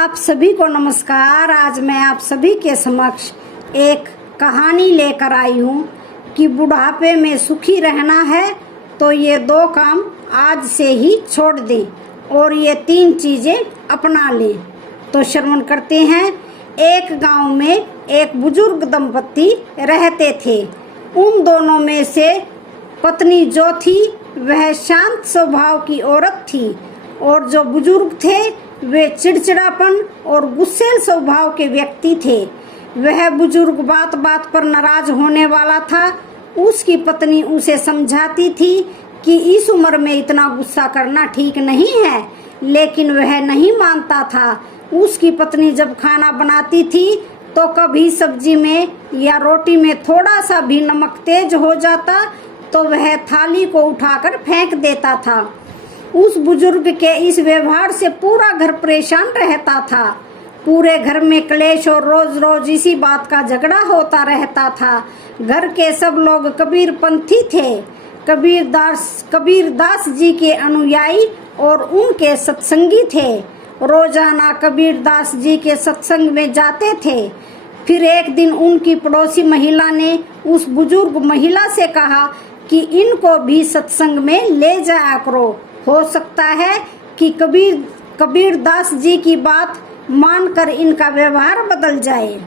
आप सभी को नमस्कार। आज मैं आप सभी के समक्ष एक कहानी लेकर आई हूँ कि बुढ़ापे में सुखी रहना है तो ये 2 काम आज से ही छोड़ दें और ये 3 चीज़ें अपना लें। तो श्रवण करते हैं। एक गांव में एक बुजुर्ग दंपति रहते थे। उन दोनों में से पत्नी जो थी वह शांत स्वभाव की औरत थी और जो बुजुर्ग थे वे चिड़चिड़ापन और गुस्सैल स्वभाव के व्यक्ति थे। वह बुजुर्ग बात बात पर नाराज होने वाला था। उसकी पत्नी उसे समझाती थी कि इस उम्र में इतना गुस्सा करना ठीक नहीं है, लेकिन वह नहीं मानता था। उसकी पत्नी जब खाना बनाती थी तो कभी सब्जी में या रोटी में थोड़ा सा भी नमक तेज हो जाता तो वह थाली को उठाकर फेंक देता था। उस बुजुर्ग के इस व्यवहार से पूरा घर परेशान रहता था। पूरे घर में क्लेश और रोज रोज इसी बात का झगड़ा होता रहता था। घर के सब लोग कबीरपंथी थे। कबीरदास जी के अनुयायी और उनके सत्संगी थे। रोजाना कबीरदास जी के सत्संग में जाते थे। फिर एक दिन उनकी पड़ोसी महिला ने उस बुजुर्ग महिला से कहा कि इनको भी सत्संग में ले जाया करो। हो सकता है कि कबीरदास जी की बात मानकर इनका व्यवहार बदल जाए।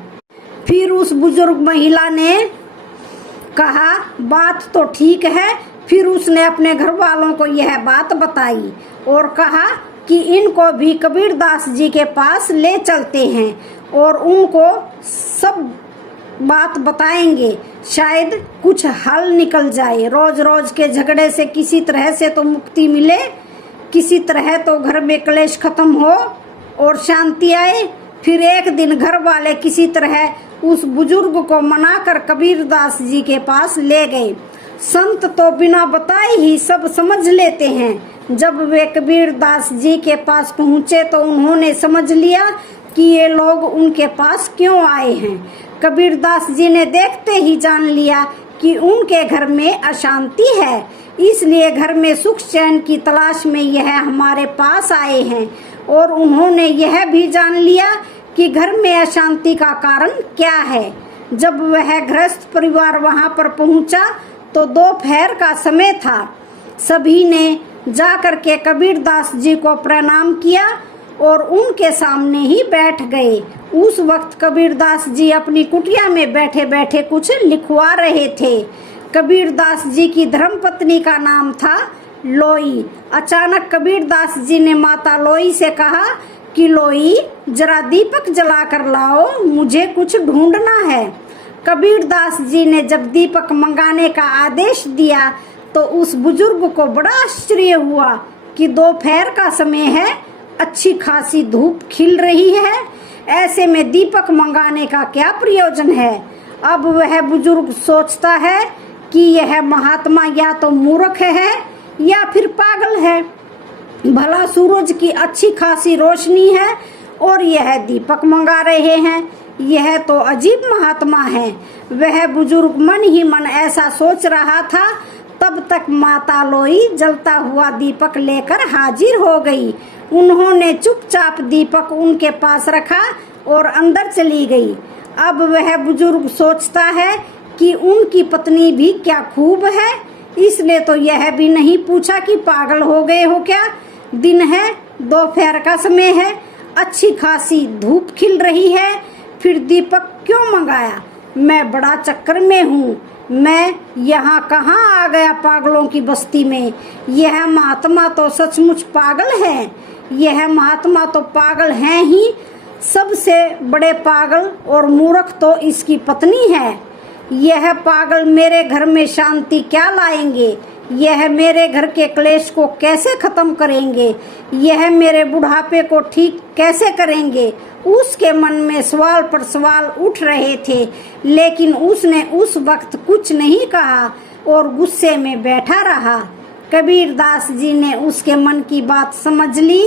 फिर उस बुजुर्ग महिला ने कहा बात तो ठीक है। फिर उसने अपने घर वालों को यह बात बताई और कहा कि इनको भी कबीरदास जी के पास ले चलते हैं और उनको सब बात बताएंगे, शायद कुछ हल निकल जाए। रोज रोज के झगड़े से किसी तरह से तो मुक्ति मिले, किसी तरह तो घर में क्लेश खत्म हो और शांति आए। फिर एक दिन घर वाले किसी तरह उस बुजुर्ग को मनाकर कबीरदास जी के पास ले गए। संत तो बिना बताए ही सब समझ लेते हैं। जब वे कबीरदास जी के पास पहुँचे तो उन्होंने समझ लिया कि ये लोग उनके पास क्यों आए हैं। कबीरदास जी ने देखते ही जान लिया कि उनके घर में अशांति है, इसलिए घर में सुख चैन की तलाश में यह हमारे पास आए हैं। और उन्होंने यह भी जान लिया कि घर में अशांति का कारण क्या है। जब वह गृहस्थ परिवार वहां पर पहुंचा तो दोपहर का समय था। सभी ने जाकर के कबीरदास जी को प्रणाम किया और उनके सामने ही बैठ गए। उस वक्त कबीरदास जी अपनी कुटिया में बैठे बैठे कुछ लिखवा रहे थे। कबीरदास जी की धर्मपत्नी का नाम था लोई। अचानक कबीरदास जी ने माता लोई से कहा कि लोई जरा दीपक जलाकर लाओ, मुझे कुछ ढूंढना है। कबीरदास जी ने जब दीपक मंगाने का आदेश दिया तो उस बुजुर्ग को बड़ा आश्चर्य हुआ कि दोपहर का समय है, अच्छी खासी धूप खिल रही है, ऐसे में दीपक मंगाने का क्या प्रयोजन है। अब वह बुजुर्ग सोचता है कि यह महात्मा या तो मूर्ख है या फिर पागल है। भला सूरज की अच्छी खासी रोशनी है और यह दीपक मंगा रहे हैं, यह तो अजीब महात्मा है। वह बुजुर्ग मन ही मन ऐसा सोच रहा था। तब तक माता लोई जलता हुआ दीपक लेकर हाजिर हो गई। उन्होंने चुपचाप दीपक उनके पास रखा और अंदर चली गई। अब वह बुजुर्ग सोचता है कि उनकी पत्नी भी क्या खूब है, इसने तो यह भी नहीं पूछा कि पागल हो गए हो क्या। दिन है, दोपहर का समय है, अच्छी खासी धूप खिल रही है, फिर दीपक क्यों मंगाया। मैं बड़ा चक्कर में हूँ। मैं यहाँ कहाँ आ गया पागलों की बस्ती में। यह महात्मा तो सचमुच पागल है। यह महात्मा तो पागल हैं ही। सबसे बड़े पागल और मूर्ख तो इसकी पत्नी है। यह पागल मेरे घर में शांति क्या लाएंगे। यह मेरे घर के क्लेश को कैसे खत्म करेंगे। यह मेरे बुढ़ापे को ठीक कैसे करेंगे। उसके मन में सवाल पर सवाल उठ रहे थे, लेकिन उसने उस वक्त कुछ नहीं कहा और गुस्से में बैठा रहा। कबीरदास जी ने उसके मन की बात समझ ली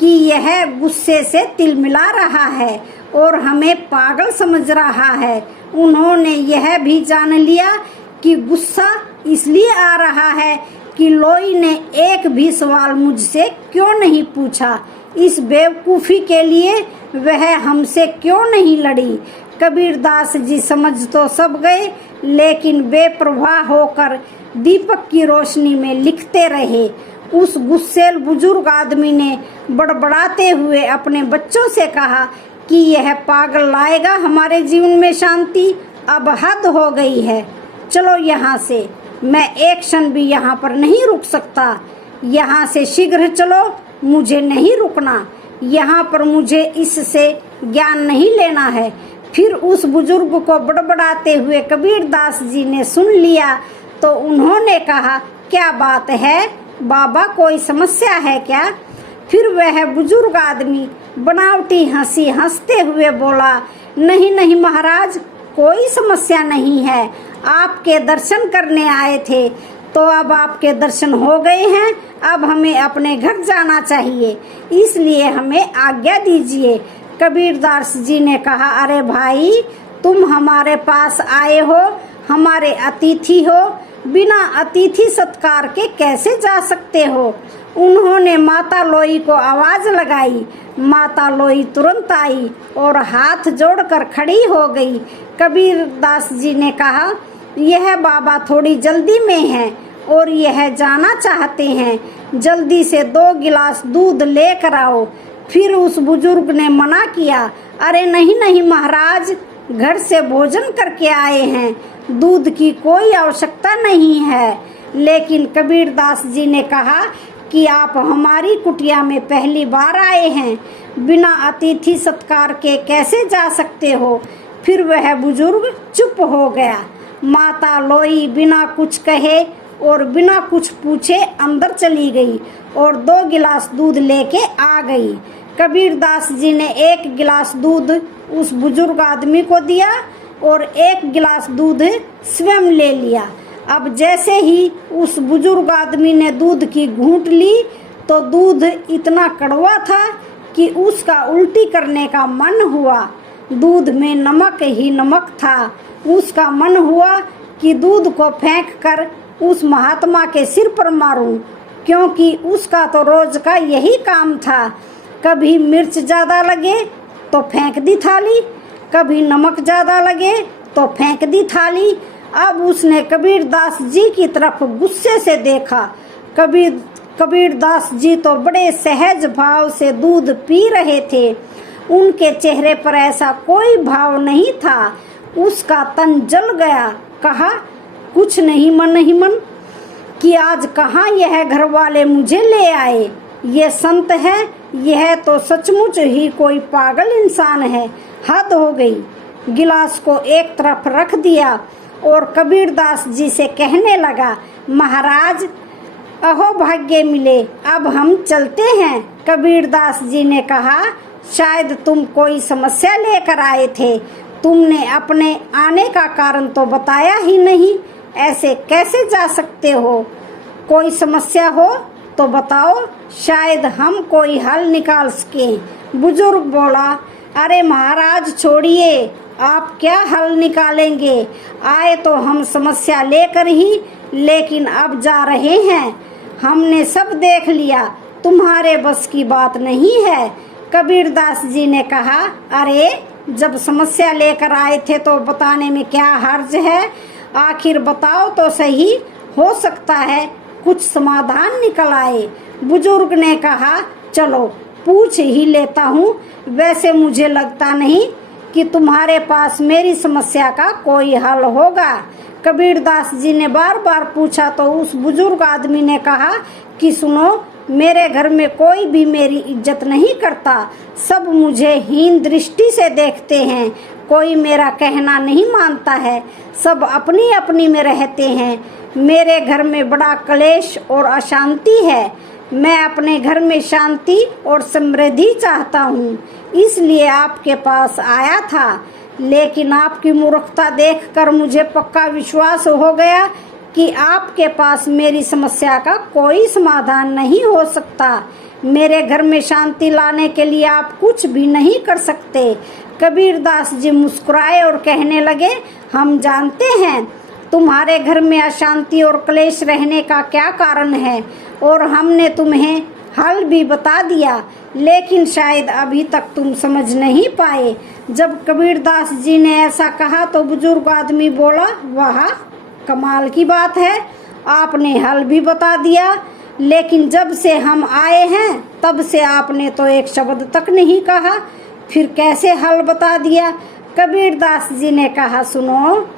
कि यह गुस्से से तिलमिला रहा है और हमें पागल समझ रहा है। उन्होंने यह भी जान लिया कि गुस्सा इसलिए आ रहा है कि लोई ने एक भी सवाल मुझसे क्यों नहीं पूछा। इस बेवकूफ़ी के लिए वह हमसे क्यों नहीं लड़ी। कबीरदास जी समझ तो सब गए, लेकिन बेपरवाह होकर दीपक की रोशनी में लिखते रहे। उस गुस्सेल बुजुर्ग आदमी ने बड़बड़ाते हुए अपने बच्चों से कहा कि यह पागल लाएगा हमारे जीवन में शांति, अब हद हो गई है। चलो यहाँ से, मैं एक क्षण भी यहाँ पर नहीं रुक सकता। यहाँ से शीघ्र चलो, मुझे नहीं रुकना। यहाँ पर मुझे इससे ज्ञान नहीं लेना है। फिर उस बुजुर्ग को बड़बड़ाते हुए कबीरदास जी ने सुन लिया तो उन्होंने कहा, क्या बात है बाबा, कोई समस्या है क्या? फिर वह बुजुर्ग आदमी बनावटी हंसी हंसते हुए बोला, नहीं नहीं महाराज, कोई समस्या नहीं है। आपके दर्शन करने आए थे तो अब आपके दर्शन हो गए हैं। अब हमें अपने घर जाना चाहिए, इसलिए हमें आज्ञा दीजिए। कबीरदास जी ने कहा, अरे भाई, तुम हमारे पास आए हो, हमारे अतिथि हो, बिना अतिथि सत्कार के कैसे जा सकते हो? उन्होंने माता लोई को आवाज लगाई। माता लोई तुरंत आई और हाथ जोड़कर खड़ी हो गई। कबीरदास जी ने कहा, यह बाबा थोड़ी जल्दी में है और यह जाना चाहते हैं, जल्दी से 2 गिलास दूध लेकर आओ। फिर उस बुजुर्ग ने मना किया, अरे नहीं नहीं महाराज, घर से भोजन करके आए हैं, दूध की कोई आवश्यकता नहीं है। लेकिन कबीरदास जी ने कहा कि आप हमारी कुटिया में पहली बार आए हैं, बिना अतिथि सत्कार के कैसे जा सकते हो? फिर वह बुजुर्ग चुप हो गया। माता लोई बिना कुछ कहे और बिना कुछ पूछे अंदर चली गई और 2 गिलास दूध लेके आ गई। कबीरदास जी ने 1 गिलास दूध उस बुजुर्ग आदमी को दिया और 1 गिलास दूध स्वयं ले लिया। अब जैसे ही उस बुजुर्ग आदमी ने दूध की घूंट ली तो दूध इतना कड़वा था कि उसका उल्टी करने का मन हुआ। दूध में नमक ही नमक था। उसका मन हुआ कि दूध को फेंक कर उस महात्मा के सिर पर मारूं, क्योंकि उसका तो रोज का यही काम था। कभी मिर्च ज़्यादा लगे तो फेंक दी थाली, कभी नमक ज़्यादा लगे तो फेंक दी थाली। अब उसने कबीरदास जी की तरफ गुस्से से देखा। कबीरदास जी तो बड़े सहज भाव से दूध पी रहे थे। उनके चेहरे पर ऐसा कोई भाव नहीं था। उसका तन जल गया। कहा, कुछ नहीं मन ही मन कि आज कहाँ यह घर वाले मुझे ले आए। ये संत है, यह तो सचमुच ही कोई पागल इंसान है। हद हो गई। गिलास को एक तरफ रख दिया और कबीरदास जी से कहने लगा, महाराज अहो भाग्य मिले, अब हम चलते हैं। कबीरदास जी ने कहा, शायद तुम कोई समस्या लेकर आए थे, तुमने अपने आने का कारण तो बताया ही नहीं, ऐसे कैसे जा सकते हो? कोई समस्या हो तो बताओ, शायद हम कोई हल निकाल सकें। बुजुर्ग बोला, अरे महाराज छोड़िए, आप क्या हल निकालेंगे? आए तो हम समस्या लेकर ही, लेकिन अब जा रहे हैं। हमने सब देख लिया, तुम्हारे बस की बात नहीं है। कबीरदास जी ने कहा, अरे जब समस्या लेकर आए थे तो बताने में क्या हर्ज है? आखिर बताओ तो सही, हो सकता है कुछ समाधान निकल आए। बुजुर्ग ने कहा, चलो पूछ ही लेता हूँ। वैसे मुझे लगता नहीं कि तुम्हारे पास मेरी समस्या का कोई हल होगा। कबीरदास जी ने बार बार पूछा तो उस बुजुर्ग आदमी ने कहा कि सुनो, मेरे घर में कोई भी मेरी इज्जत नहीं करता, सब मुझे हीन दृष्टि से देखते हैं, कोई मेरा कहना नहीं मानता है, सब अपनी अपनी में रहते हैं। मेरे घर में बड़ा क्लेश और अशांति है। मैं अपने घर में शांति और समृद्धि चाहता हूँ, इसलिए आपके पास आया था। लेकिन आपकी मूर्खता देखकर मुझे पक्का विश्वास हो गया कि आपके पास मेरी समस्या का कोई समाधान नहीं हो सकता। मेरे घर में शांति लाने के लिए आप कुछ भी नहीं कर सकते। कबीरदास जी मुस्कुराए और कहने लगे, हम जानते हैं तुम्हारे घर में अशांति और क्लेश रहने का क्या कारण है, और हमने तुम्हें हल भी बता दिया, लेकिन शायद अभी तक तुम समझ नहीं पाए। जब कबीरदास जी ने ऐसा कहा तो बुजुर्ग आदमी बोला, वाह, कमाल की बात है, आपने हल भी बता दिया, लेकिन जब से हम आए हैं तब से आपने तो एक शब्द तक नहीं कहा, फिर कैसे हल बता दिया? कबीरदास जी ने कहा, सुनो,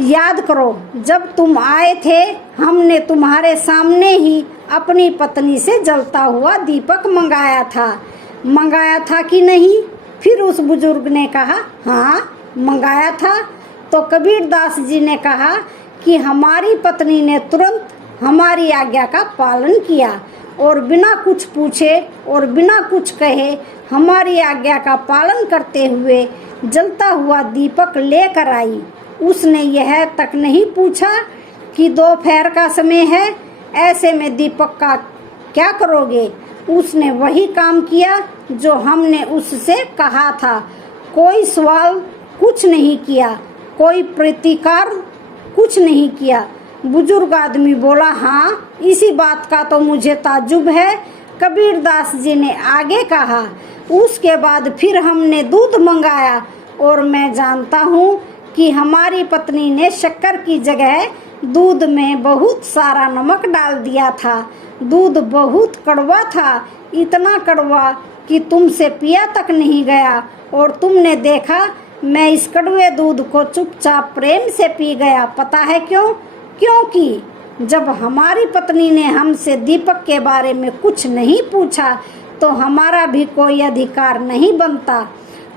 याद करो, जब तुम आए थे हमने तुम्हारे सामने ही अपनी पत्नी से जलता हुआ दीपक मंगाया था कि नहीं? फिर उस बुजुर्ग ने कहा, हाँ मंगाया था। तो कबीरदास जी ने कहा कि हमारी पत्नी ने तुरंत हमारी आज्ञा का पालन किया और बिना कुछ पूछे और बिना कुछ कहे हमारी आज्ञा का पालन करते हुए जलता हुआ दीपक लेकर आई। उसने यह तक नहीं पूछा कि दोपहर का समय है, ऐसे में दीपक का क्या करोगे? उसने वही काम किया जो हमने उससे कहा था। कोई सवाल कुछ नहीं किया, कोई प्रतिकार कुछ नहीं किया। बुजुर्ग आदमी बोला, हाँ, इसी बात का तो मुझे ताज्जुब है। कबीरदास जी ने आगे कहा, उसके बाद फिर हमने दूध मंगाया और मैं जानता हूँ कि हमारी पत्नी ने शक्कर की जगह दूध में बहुत सारा नमक डाल दिया था। दूध बहुत कड़वा था, इतना कड़वा कि तुमसे पिया तक नहीं गया, और तुमने देखा मैं इस कड़वे दूध को चुपचाप प्रेम से पी गया। पता है क्यों? क्योंकि जब हमारी पत्नी ने हमसे दीपक के बारे में कुछ नहीं पूछा तो हमारा भी कोई अधिकार नहीं बनता।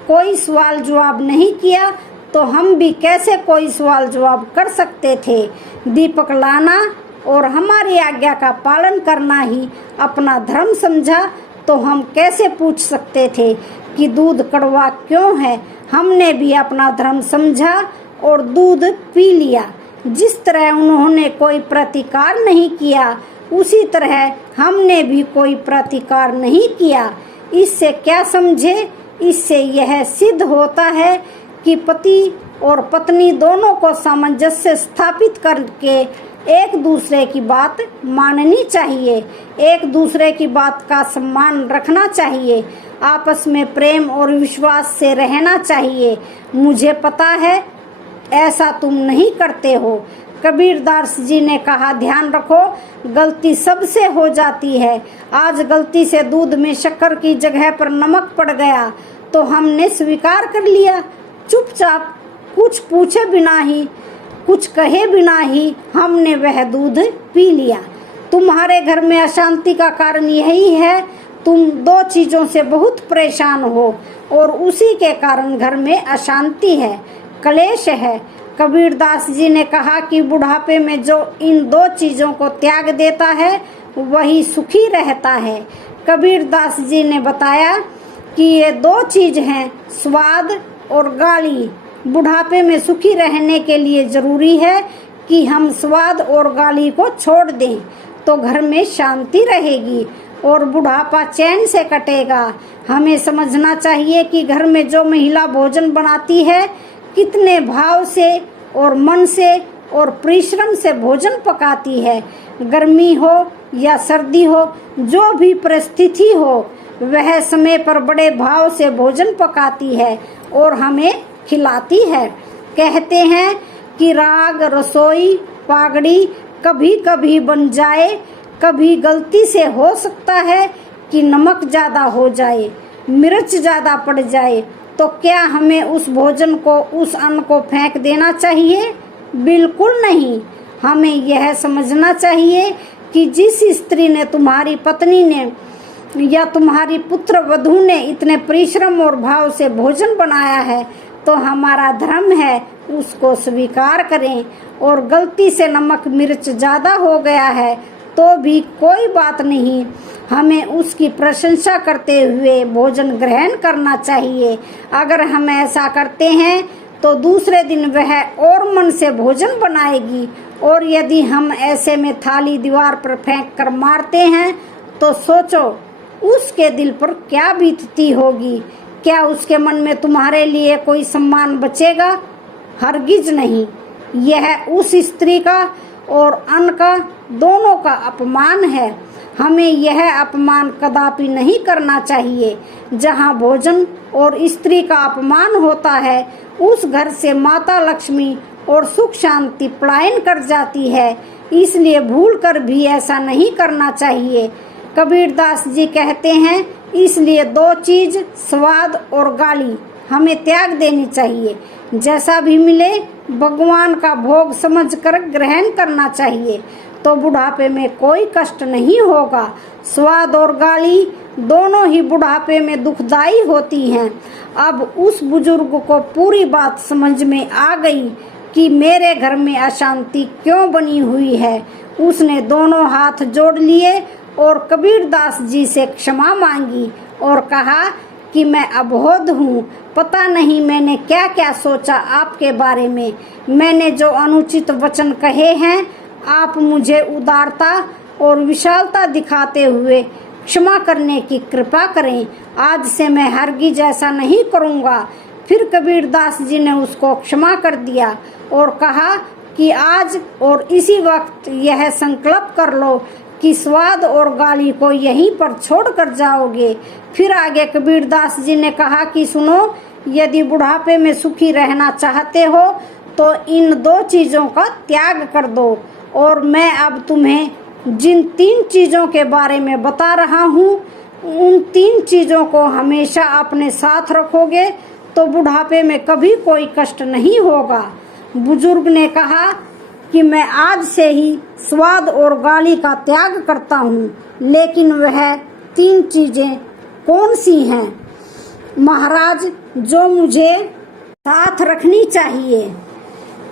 कोई सवाल जवाब नहीं किया तो हम भी कैसे कोई सवाल जवाब कर सकते थे? दीपक लाना और हमारी आज्ञा का पालन करना ही अपना धर्म समझा तो हम कैसे पूछ सकते थे कि दूध कड़वा क्यों है? हमने भी अपना धर्म समझा और दूध पी लिया। जिस तरह उन्होंने कोई प्रतिकार नहीं किया, उसी तरह हमने भी कोई प्रतिकार नहीं किया। इससे क्या समझे? इससे यह सिद्ध होता है कि पति और पत्नी दोनों को सामंजस्य स्थापित करके एक दूसरे की बात माननी चाहिए, एक दूसरे की बात का सम्मान रखना चाहिए, आपस में प्रेम और विश्वास से रहना चाहिए। मुझे पता है ऐसा तुम नहीं करते हो। कबीरदास जी ने कहा, ध्यान रखो, गलती सबसे हो जाती है। आज गलती से दूध में शक्कर की जगह पर नमक पड़ गया तो हमने स्वीकार कर लिया, चुपचाप कुछ पूछे बिना ही, कुछ कहे बिना ही हमने वह दूध पी लिया। तुम्हारे घर में अशांति का कारण यही है, तुम दो चीजों से बहुत परेशान हो और उसी के कारण घर में अशांति है, क्लेश है। कबीरदास जी ने कहा कि बुढ़ापे में जो इन दो चीजों को त्याग देता है वही सुखी रहता है। कबीरदास जी ने बताया कि ये दो चीज हैं, स्वाद और गाली। बुढ़ापे में सुखी रहने के लिए जरूरी है कि हम स्वाद और गाली को छोड़ दें, तो घर में शांति रहेगी और बुढ़ापा चैन से कटेगा। हमें समझना चाहिए कि घर में जो महिला भोजन बनाती है, कितने भाव से और मन से और परिश्रम से भोजन पकाती है। गर्मी हो या सर्दी हो, जो भी परिस्थिति हो, वह समय पर बड़े भाव से भोजन पकाती है और हमें खिलाती है। कहते हैं कि राग रसोई पागड़ी कभी कभी बन जाए, कभी गलती से हो सकता है कि नमक ज़्यादा हो जाए, मिर्च ज़्यादा पड़ जाए, तो क्या हमें उस भोजन को, उस अन्न को फेंक देना चाहिए? बिल्कुल नहीं। हमें यह समझना चाहिए कि जिस स्त्री ने, तुम्हारी पत्नी ने या तुम्हारी पुत्र वधू ने इतने परिश्रम और भाव से भोजन बनाया है, तो हमारा धर्म है उसको स्वीकार करें। और गलती से नमक मिर्च ज़्यादा हो गया है तो भी कोई बात नहीं, हमें उसकी प्रशंसा करते हुए भोजन ग्रहण करना चाहिए। अगर हम ऐसा करते हैं तो दूसरे दिन वह और मन से भोजन बनाएगी, और यदि हम ऐसे में थाली दीवार पर फेंक कर मारते हैं तो सोचो उसके दिल पर क्या बीतती होगी। क्या उसके मन में तुम्हारे लिए कोई सम्मान बचेगा? हरगिज नहीं। यह उस स्त्री का और अन्न का, दोनों का अपमान है। हमें यह अपमान कदापि नहीं करना चाहिए। जहाँ भोजन और स्त्री का अपमान होता है, उस घर से माता लक्ष्मी और सुख शांति पलायन कर जाती है। इसलिए भूल कर भी ऐसा नहीं करना चाहिए। कबीरदास जी कहते हैं, इसलिए दो चीज, स्वाद और गाली, हमें त्याग देनी चाहिए। जैसा भी मिले भगवान का भोग समझकर ग्रहण करना चाहिए, तो बुढ़ापे में कोई कष्ट नहीं होगा। स्वाद और गाली दोनों ही बुढ़ापे में दुखदाई होती हैं। अब उस बुजुर्ग को पूरी बात समझ में आ गई कि मेरे घर में अशांति क्यों बनी हुई है। उसने दोनों हाथ जोड़ लिए और कबीरदास जी से क्षमा मांगी और कहा कि मैं अबोध हूँ, पता नहीं मैंने क्या क्या सोचा आपके बारे में। मैंने जो अनुचित वचन कहे हैं, आप मुझे उदारता और विशालता दिखाते हुए क्षमा करने की कृपा करें। आज से मैं हरगिज ऐसा नहीं करूँगा। फिर कबीरदास जी ने उसको क्षमा कर दिया और कहा कि आज और इसी वक्त यह संकल्प कर लो कि स्वाद और गाली को यहीं पर छोड़ कर जाओगे। फिर आगे कबीरदास जी ने कहा कि सुनो, यदि बुढ़ापे में सुखी रहना चाहते हो तो इन दो चीज़ों का त्याग कर दो। और मैं अब तुम्हें जिन 3 चीज़ों के बारे में बता रहा हूँ, उन 3 चीज़ों को हमेशा अपने साथ रखोगे तो बुढ़ापे में कभी कोई कष्ट नहीं होगा। बुजुर्ग ने कहा कि मैं आज से ही स्वाद और गाली का त्याग करता हूँ, लेकिन वह 3 चीज़ें कौन सी हैं महाराज, जो मुझे साथ रखनी चाहिए?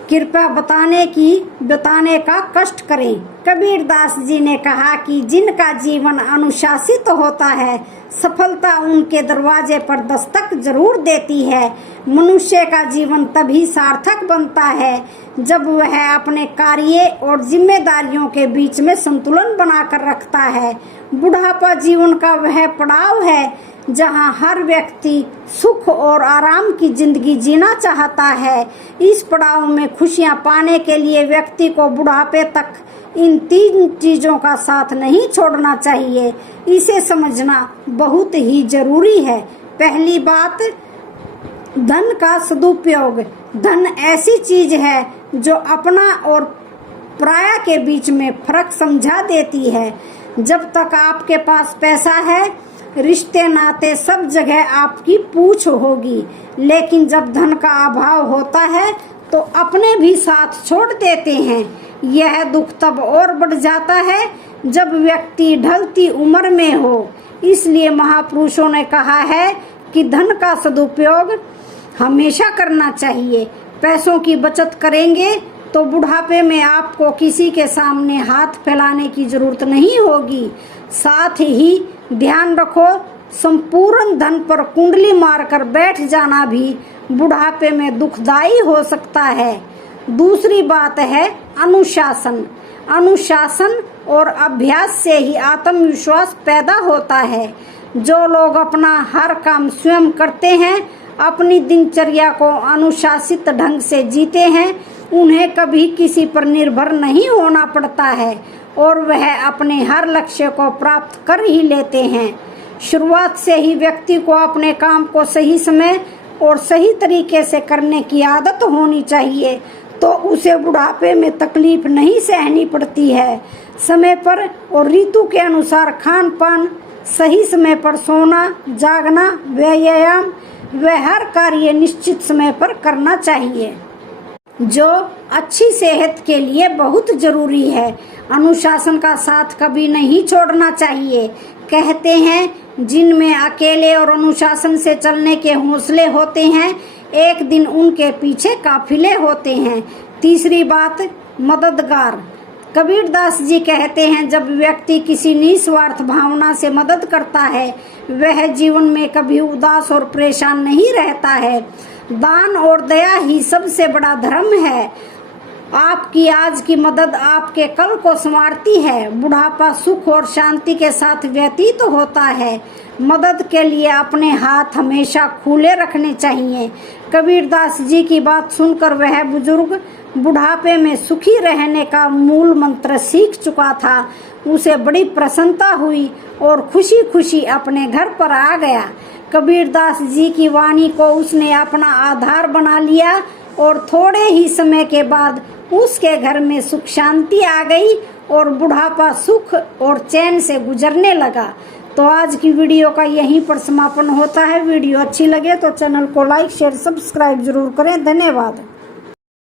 कृपया बताने का कष्ट करें। कबीरदास जी ने कहा कि जिनका जीवन अनुशासित होता है, सफलता उनके दरवाजे पर दस्तक जरूर देती है। मनुष्य का जीवन तभी सार्थक बनता है जब वह अपने कार्य और जिम्मेदारियों के बीच में संतुलन बनाकर रखता है। बुढ़ापा जीवन का वह पड़ाव है जहाँ हर व्यक्ति सुख और आराम की जिंदगी जीना चाहता है। इस पड़ाव में खुशियाँ पाने के लिए व्यक्ति को बुढ़ापे तक इन 3 चीज़ों का साथ नहीं छोड़ना चाहिए। इसे समझना बहुत ही जरूरी है। पहली बात, धन का सदुपयोग। धन ऐसी चीज है जो अपना और पराया के बीच में फर्क समझा देती है। जब तक आपके पास पैसा है, रिश्ते नाते सब जगह आपकी पूछ होगी, लेकिन जब धन का अभाव होता है तो अपने भी साथ छोड़ देते हैं। यह दुख तब और बढ़ जाता है जब व्यक्ति ढलती उम्र में हो। इसलिए महापुरुषों ने कहा है कि धन का सदुपयोग हमेशा करना चाहिए। पैसों की बचत करेंगे तो बुढ़ापे में आपको किसी के सामने हाथ फैलाने की जरूरत नहीं होगी। साथ ही ध्यान रखो, संपूर्ण धन पर कुंडली मारकर बैठ जाना भी बुढ़ापे में दुखदाई हो सकता है। दूसरी बात है अनुशासन। अनुशासन और अभ्यास से ही आत्मविश्वास पैदा होता है। जो लोग अपना हर काम स्वयं करते हैं, अपनी दिनचर्या को अनुशासित ढंग से जीते हैं, उन्हें कभी किसी पर निर्भर नहीं होना पड़ता है और वह अपने हर लक्ष्य को प्राप्त कर ही लेते हैं। शुरुआत से ही व्यक्ति को अपने काम को सही समय और सही तरीके से करने की आदत होनी चाहिए, तो उसे बुढ़ापे में तकलीफ नहीं सहनी पड़ती है। समय पर और ऋतु के अनुसार खान पान, सही समय पर सोना जागना, व्यायाम व हर कार्य निश्चित समय पर करना चाहिए, जो अच्छी सेहत के लिए बहुत जरूरी है। अनुशासन का साथ कभी नहीं छोड़ना चाहिए। कहते हैं, जिनमें अकेले और अनुशासन से चलने के हौसले होते हैं, एक दिन उनके पीछे काफिले होते हैं। तीसरी बात, मददगार। कबीरदास जी कहते हैं, जब व्यक्ति किसी निस्वार्थ भावना से मदद करता है, वह जीवन में कभी उदास और परेशान नहीं रहता है। दान और दया ही सबसे बड़ा धर्म है। आपकी आज की मदद आपके कल को संवारती है। बुढ़ापा सुख और शांति के साथ व्यतीत होता है। मदद के लिए अपने हाथ हमेशा खुले रखने चाहिए। कबीरदास जी की बात सुनकर वह बुजुर्ग बुढ़ापे में सुखी रहने का मूल मंत्र सीख चुका था। उसे बड़ी प्रसन्नता हुई और खुशी खुशी अपने घर पर आ गया। कबीरदास जी की वाणी को उसने अपना आधार बना लिया और थोड़े ही समय के बाद उसके घर में सुख शांति आ गई और बुढ़ापा सुख और चैन से गुजरने लगा। तो आज की वीडियो का यहीं पर समापन होता है। वीडियो अच्छी लगे तो चैनल को लाइक शेयर सब्सक्राइब जरूर करें। धन्यवाद।